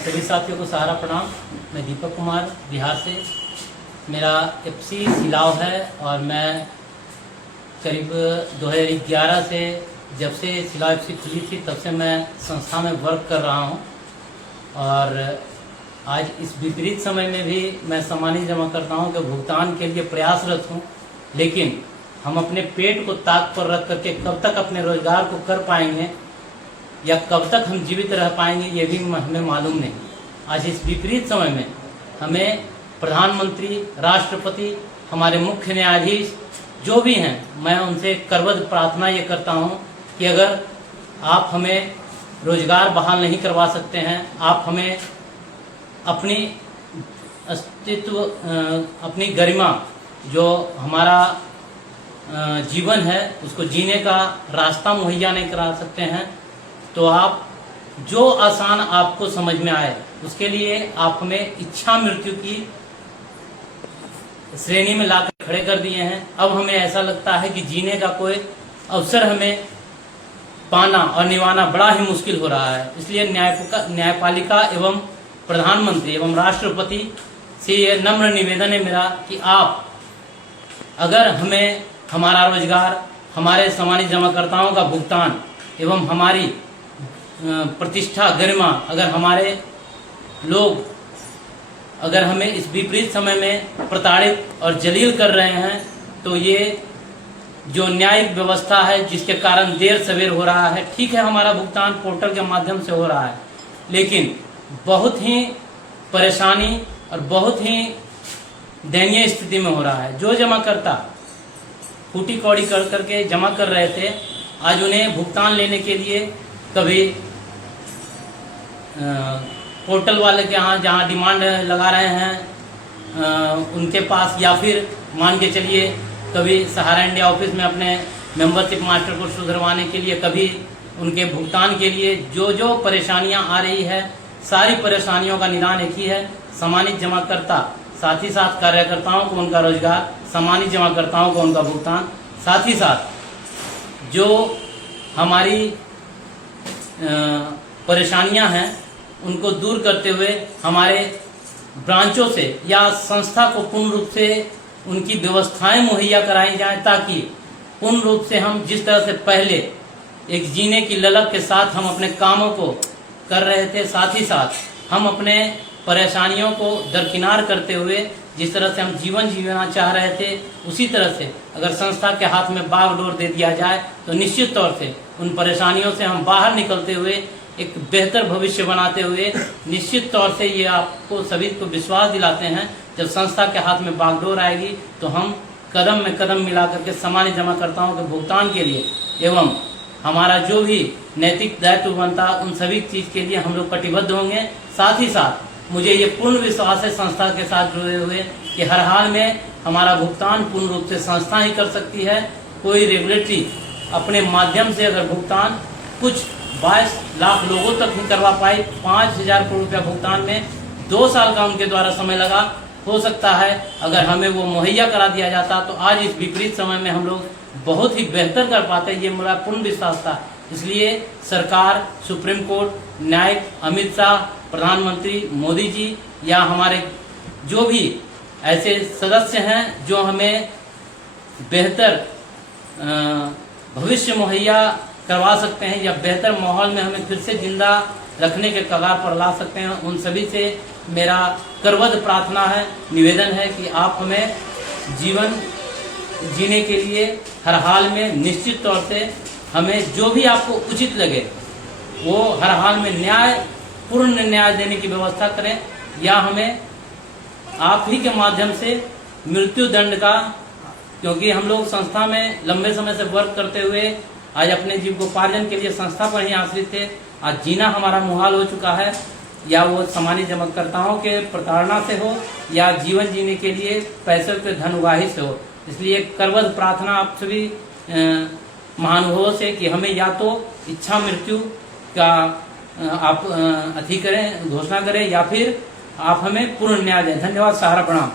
सभी साथियों को सहारा प्रणाम। मैं दीपक कुमार बिहार से, मेरा एफसी सिलाव है और मैं करीब 2011 से, जब से सिलाव एफसी खुली थी तब से मैं संस्था में वर्क कर रहा हूं। और आज इस विपरीत समय में भी मैं सामान्य जमा करता हूं कि भुगतान के लिए प्रयासरत हूं, लेकिन हम अपने पेट को ताक पर रख करके कब तक अपने रोजगार को कर पाएंगे या कब तक हम जीवित रह पाएंगे ये भी हमें मालूम नहीं। आज इस विपरीत समय में हमें प्रधानमंत्री, राष्ट्रपति, हमारे मुख्य न्यायाधीश जो भी हैं, मैं उनसे करबद्ध प्रार्थना ये करता हूं कि अगर आप हमें रोजगार बहाल नहीं करवा सकते हैं, आप हमें अपनी अस्तित्व, अपनी गरिमा, जो हमारा जीवन है उसको जीने का रास्ता मुहैया नहीं करा सकते हैं, तो आप जो आसान आपको समझ में आए उसके लिए आप हमें इच्छा मृत्यु की श्रेणी में लाकर खड़े कर दिए हैं। अब हमें ऐसा लगता है कि जीने का कोई अवसर हमें पाना और निभाना बड़ा ही मुश्किल हो रहा है। इसलिए न्यायपालिका एवं प्रधानमंत्री एवं राष्ट्रपति से यह नम्र निवेदन है मेरा कि आप अगर हमें हमारा रोजगार, हमारे सामान्य जमाकर्ताओं का भुगतान एवं हमारी प्रतिष्ठा, गरिमा, अगर हमारे लोग अगर हमें इस विपरीत समय में प्रताड़ित और जलील कर रहे हैं, तो ये जो न्यायिक व्यवस्था है जिसके कारण देर सवेर हो रहा है, ठीक है हमारा भुगतान पोर्टल के माध्यम से हो रहा है, लेकिन बहुत ही परेशानी और बहुत ही दयनीय स्थिति में हो रहा है। जो जमाकर्ता फूटी कौड़ी कर करके जमा कर रहे थे, आज उन्हें भुगतान लेने के लिए कभी पोर्टल वाले के यहाँ जहाँ डिमांड लगा रहे हैं उनके पास, या फिर मान के चलिए कभी सहारा इंडिया ऑफिस में अपने मेंबरशिप मास्टर को सुधरवाने के लिए, कभी उनके भुगतान के लिए जो जो परेशानियां आ रही है, सारी परेशानियों का निदान एक ही है, सामान्य जमाकर्ता, साथ ही साथ कार्यकर्ताओं को उनका रोजगार, सामान्य जमाकर्ताओं को उनका भुगतान, साथ ही साथ जो हमारी परेशानियां हैं उनको दूर करते हुए हमारे ब्रांचों से या संस्था को पूर्ण रूप से उनकी व्यवस्थाएं मुहैया कराई जाएं, ताकि पूर्ण रूप से हम जिस तरह से पहले एक जीने की ललक के साथ हम अपने कामों को कर रहे थे, साथ ही साथ हम अपने परेशानियों को दरकिनार करते हुए जिस तरह से हम जीवन जीना चाह रहे थे, उसी तरह से अगर संस्था के हाथ में बागडोर दे दिया जाए तो निश्चित तौर से उन परेशानियों से हम बाहर निकलते हुए एक बेहतर भविष्य बनाते हुए, निश्चित तौर से ये आपको सभी को विश्वास दिलाते हैं, जब संस्था के हाथ में बागडोर आएगी तो हम कदम में कदम मिला करके सामान्य जमाकर्ताओं के भुगतान के लिए एवं हमारा जो भी नैतिक दायित्व बनता उन सभी चीज के लिए हम लोग कटिबद्ध होंगे। साथ ही साथ मुझे ये पूर्ण विश्वास है संस्था के साथ जुड़े हुए कि हर हाल में हमारा भुगतान पूर्ण रूप से संस्था ही कर सकती है। कोई रेगुलेटरी अपने माध्यम से अगर भुगतान कुछ 22 लाख लोगों तक ही करवा पाई, 5,000 करोड़ रुपया भुगतान में 2 साल का उनके द्वारा समय लगा। हो सकता है अगर हमें वो मुहैया करा दिया जाता तो आज इस विपरीत समय में हम लोग बहुत ही बेहतर कर पाते, ये मेरा पूर्ण विश्वास था। इसलिए सरकार, सुप्रीम कोर्ट, न्यायिक, अमित शाह, प्रधानमंत्री मोदी जी या हमारे जो भी ऐसे सदस्य हैं जो हमें बेहतर भविष्य मुहैया करवा सकते हैं या बेहतर माहौल में हमें फिर से जिंदा रखने के कगार पर ला सकते हैं, उन सभी से मेरा करबद्ध प्रार्थना है, निवेदन है कि आप हमें जीवन जीने के लिए हर हाल में निश्चित तौर से हमें जो भी आपको उचित लगे वो हर हाल में पूर्ण न्याय देने की व्यवस्था करें, या हमें आप ही के माध्यम से मृत्यु दंड का, क्योंकि हम लोग संस्था में लंबे समय से वर्क करते हुए आज अपने जीविकोपार्जन के लिए संस्था पर ही आश्रित थे, आज जीना हमारा मुहाल हो चुका है, या वो सामान्य जमाकर्ताओं के प्रताड़ना से हो या जीवन जीने के लिए पैसों के धन उगाही से हो। इसलिए करबद्ध प्रार्थना आप सभी महानुभावों से कि हमें या तो इच्छा मृत्यु का आप अथी करें, घोषणा करें, या फिर आप हमें पूर्ण न्याय दें। धन्यवाद, सहारा प्रणाम।